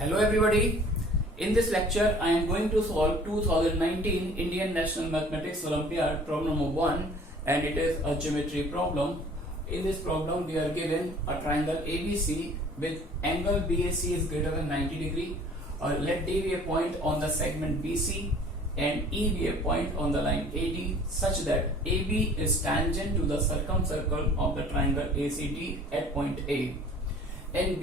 Hello everybody. In this lecture, I am going to solve 2019 Indian National Mathematics Olympiad problem number 1, and it is a geometry problem. In this problem, we are given a triangle ABC with angle BAC is greater than 90 degree. Let D be a point on the segment BC and E be a point on the line AD such that AB is tangent to the circumcircle of the triangle ACD at point A, and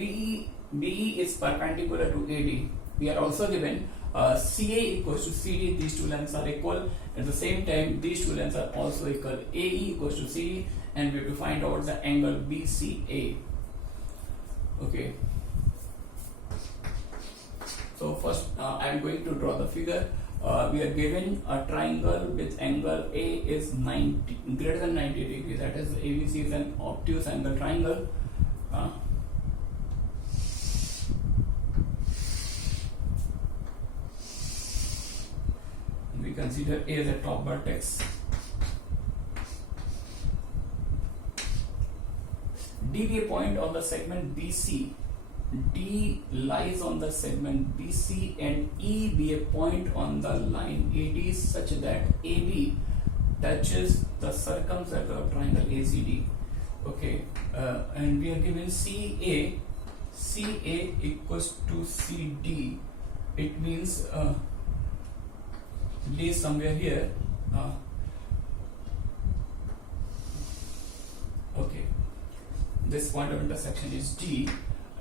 BE is perpendicular to AD. We are also given CA equals to CD. These two lengths are equal. At the same time, these two lengths are also equal. AE equals to CD, and we have to find out the angle BCA. Okay. So first, I am going to draw the figure. We are given a triangle with angle A is greater than 90 degrees. That is, ABC is an obtuse angle triangle. We consider A as a top vertex. D be a point on the segment BC. D lies on the segment BC and E be a point on the line AD such that AB touches the circumcircle of triangle ACD. Okay, and we are given CA equals to CD. It means D is somewhere here. Okay, this point of intersection is D.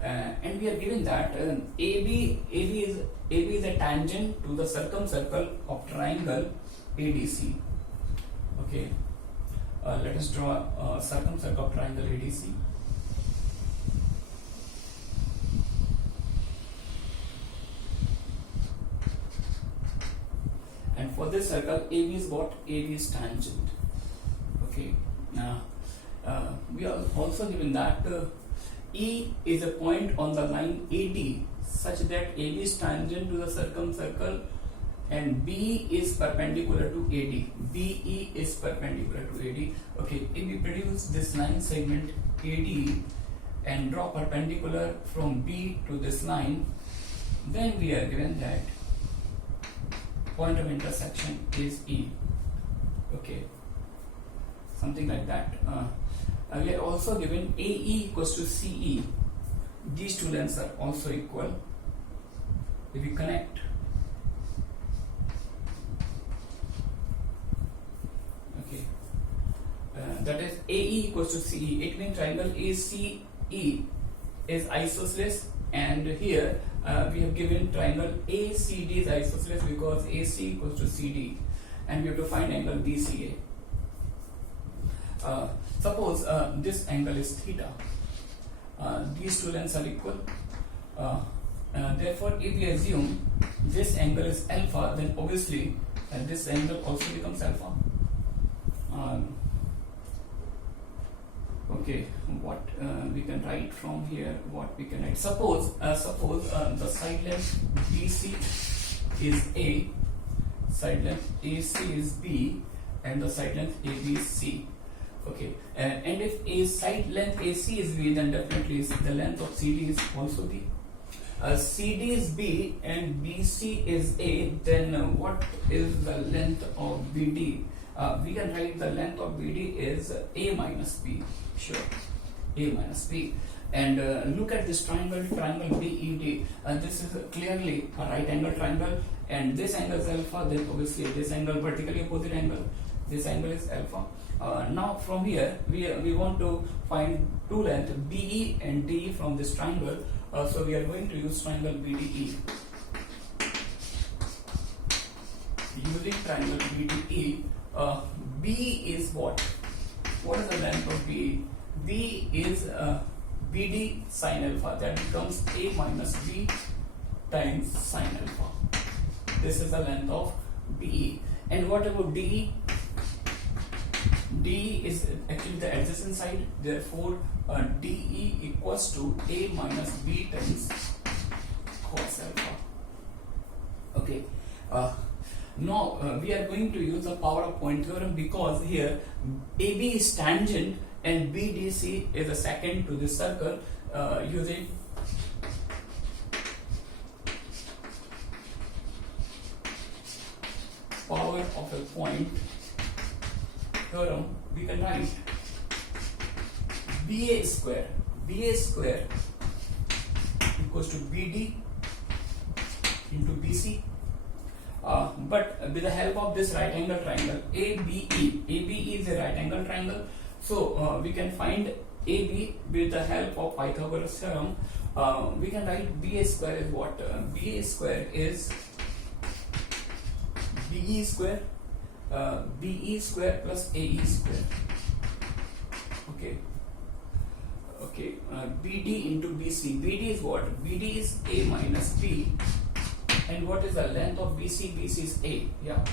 And we are given that AB is a tangent to the circumcircle of triangle ADC. Okay, let us draw a circumcircle of triangle ADC. And for this circle, AB is what? AB is tangent. Okay, now we are also given that E is a point on the line AD such that AB is tangent to the circumcircle and B is perpendicular to AD. BE is perpendicular to AD. Okay, if we produce this line segment AD and draw perpendicular from B to this line, then we are given that point of intersection is E. Okay, something like that. We are also given AE equals to CE. These two lengths are also equal. If we connect, okay, that is AE equals to CE. It means triangle ACE is isosceles, and here we have given triangle ACD is isosceles because AC equals to CD, and we have to find angle BCA. Suppose this angle is theta. These two lengths are equal. Therefore, if we assume this angle is alpha, then obviously this angle also becomes alpha. Okay, what we can write from here? What we can write? Suppose the side length BC is A, side length AC is B, and the side length AB is C. Okay, and if a side length AC is B, then definitely the length of CD is also B. CD is B and BC is A, then what is the length of BD? We can write the length of BD is A minus B. Sure, A minus B. And look at this triangle BED. This is clearly a right angle triangle, and this angle is alpha. Then obviously this angle, vertically opposite angle, this angle is alpha. Now from here we want to find two lengths BE and DE from this triangle. So we are going to use triangle BDE. Using triangle BDE, B is what? What is the length of BE? B is BD sine alpha. That becomes A minus B times sine alpha. This is the length of BE. And what about DE? DE is actually the adjacent side. Therefore, DE equals to A minus B times cos alpha. Okay. Now we are going to use the power of point theorem, because here AB is tangent and BDC is a second to this circle. Using power of a point theorem, we can write BA square equals to BD into BC. But with the help of this right angle triangle ABE is a right angle triangle, so we can find AB with the help of Pythagoras theorem. We can write BA square is what? BA square is BE square plus AE square. Okay, BD into BC. BD is what? BD is A minus B. And what is the length of BC? BC is A. Yeah.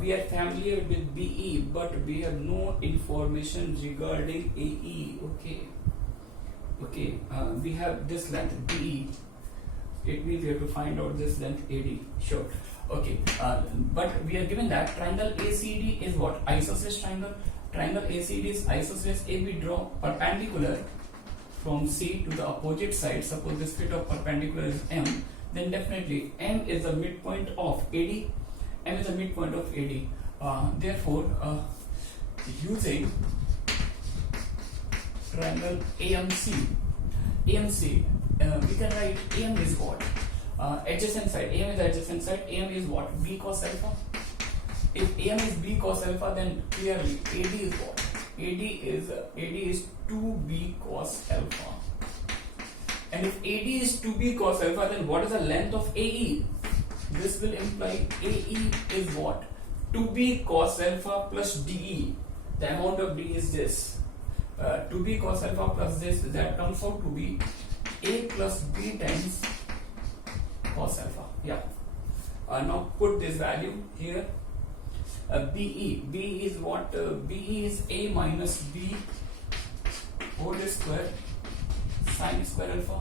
We are familiar with BE, but we have no information regarding AE. Okay. We have this length BE. It means we have to find out this length AD. Sure. Okay. But we are given that triangle ACD is what? Isosceles triangle. Triangle ACD is isosceles. If we draw perpendicular from C to the opposite side, suppose this bit of perpendicular is M, then definitely M is the midpoint of AD. M is the midpoint of AD. Therefore, using triangle AMC, we can write AM is what? Adjacent side. AM is the adjacent side. AM is what? B cos alpha. If AM is B cos alpha, then clearly AD is what? AD is 2B cos alpha. And if AD is 2B cos alpha, then what is the length of AE? This will imply AE is what? 2B cos alpha plus DE. The amount of D is this. 2B cos alpha plus this, that comes out to be A plus B times cos alpha. Yeah. Now put this value here. BE is what? BE is A minus B whole square sin square alpha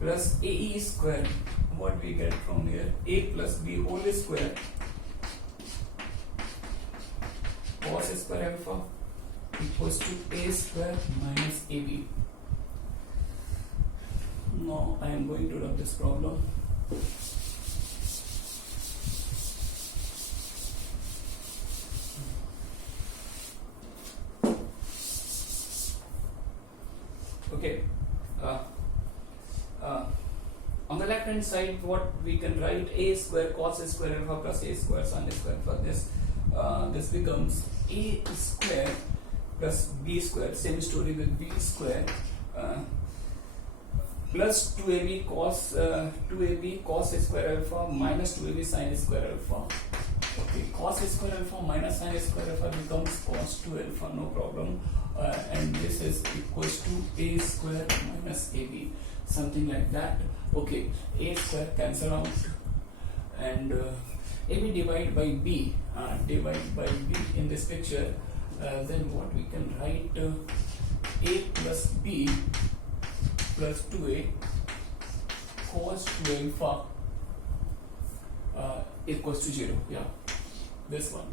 plus AE square. What we get from here? A plus B whole square cos square alpha equals to A square minus AB. Now I am going to rub this problem. Okay. On the left hand side, what we can write? A square cos square alpha plus A square sin square alpha. This becomes A square plus B square. Same story with B square plus 2AB cos square alpha minus 2AB sin square alpha. Okay, cos square alpha minus sin square alpha becomes cos 2 alpha. No problem. And this is equals to A square minus AB, something like that. Okay, A square cancel out, and AB divided by B in this picture. Then what we can write? A plus B plus 2A cos 2 alpha equals to 0. Yeah, this one.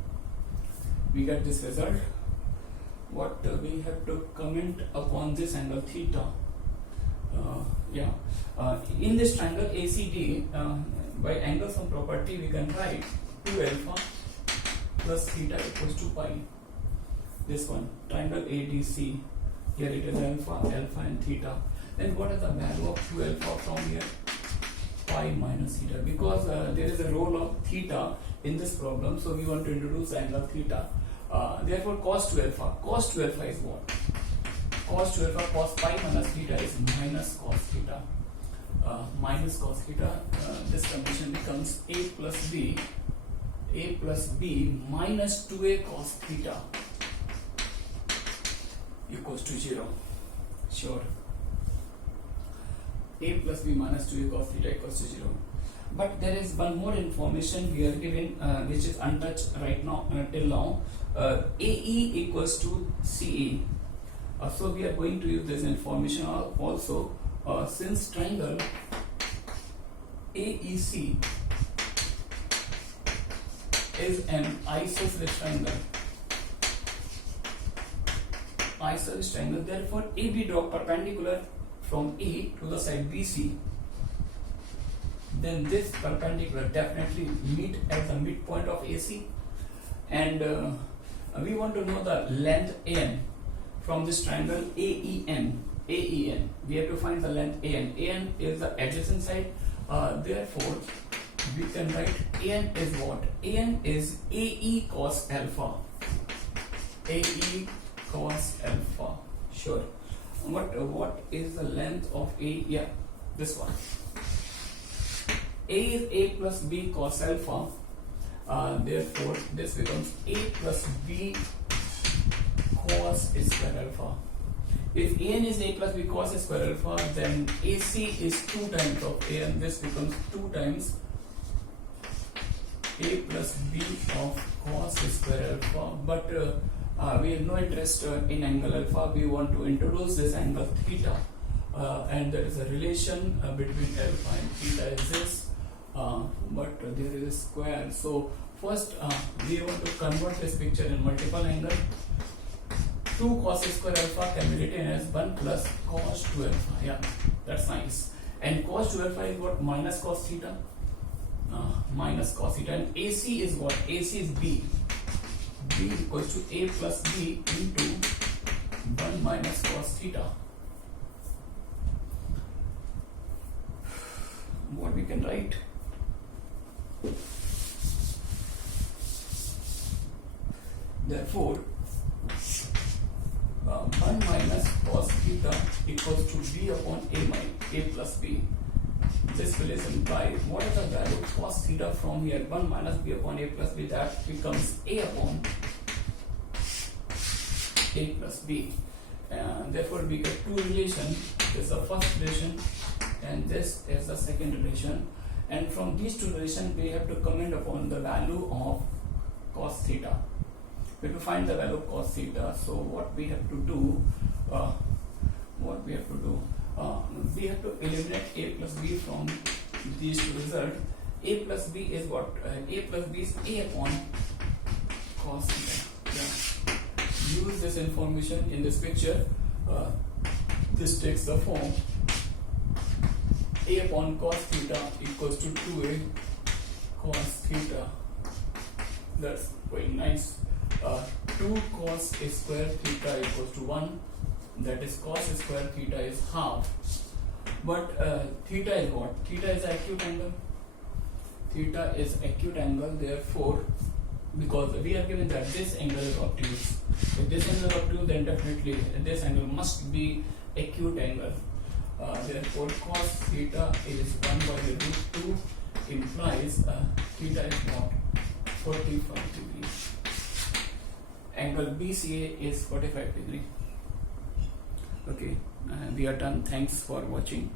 We get this result. What we have to comment upon this angle theta. In this triangle ACD, by angle sum property, we can write 2 alpha plus theta equals to pi. This one, triangle ADC. Here it is alpha and theta. Then what is the value of 2 alpha from here? Pi minus theta. Because there is a role of theta in this problem, so we want to introduce angle theta. Therefore, cos 2 alpha. Cos 2 alpha is what? Cos 2 alpha cos pi minus theta is minus cos theta. Minus cos theta. This condition becomes A plus B minus 2A cos theta equals to 0. Sure. A plus B minus 2A cos theta equals to 0. But there is one more information we are given which is untouched right now till now. AE equals to CE. So we are going to use this information also. Since triangle AEC is an isosceles triangle, therefore AB draw perpendicular from A to the side BC, then this perpendicular definitely meet at the midpoint of AC. And we want to know the length AN from this triangle AEN. AEN. We have to find the length AN. AN is the adjacent side. Therefore, we can write AN is what? AN is AE cos alpha. AE cos alpha. Sure. What is the length of A? Yeah, this one. A is A plus B cos alpha. Therefore, this becomes A plus B cos square alpha. If AN is A plus B cos square alpha, then AC is 2 times of AN. This becomes 2 times A plus B of cos square alpha. But we have no interest in angle alpha. We want to introduce this angle theta, and there is a relation between alpha and theta is this, but there is a square. So first we want to convert this picture in multiple angle. 2 cos square alpha can be written as 1 plus cos 2 alpha. Yeah, that's nice. And cos 2 alpha is what? Minus cos theta. Minus cos theta. And AC is what? AC is B. B equals to A plus B into 1 minus cos theta. What we can write? Therefore, 1 minus cos theta equals to B upon A plus B. This will imply what is the value of cos theta from here? 1 minus B upon A plus B, that becomes A upon A plus B. Therefore, we get 2 relations. This is the first relation and this is the second relation. And from these 2 relations, we have to comment upon the value of cos theta. We have to find the value of cos theta. So what we have to do? We have to eliminate A plus B from these 2 results. A plus B is what? A plus B is A upon cos theta. Yeah. Use this information in this picture. This takes the form A upon cos theta equals to 2A cos theta. That's very nice. 2 cos square theta equals to 1. That is cos square theta is half. But theta is what? Theta is acute angle. Theta is acute angle. Therefore, because we are given that this angle is obtuse. If this angle is obtuse, then definitely this angle must be acute angle. Therefore, cos theta is 1 by the root 2 implies theta is what? 45 degrees. Angle BCA is 45 degree. Okay, we are done. Thanks for watching.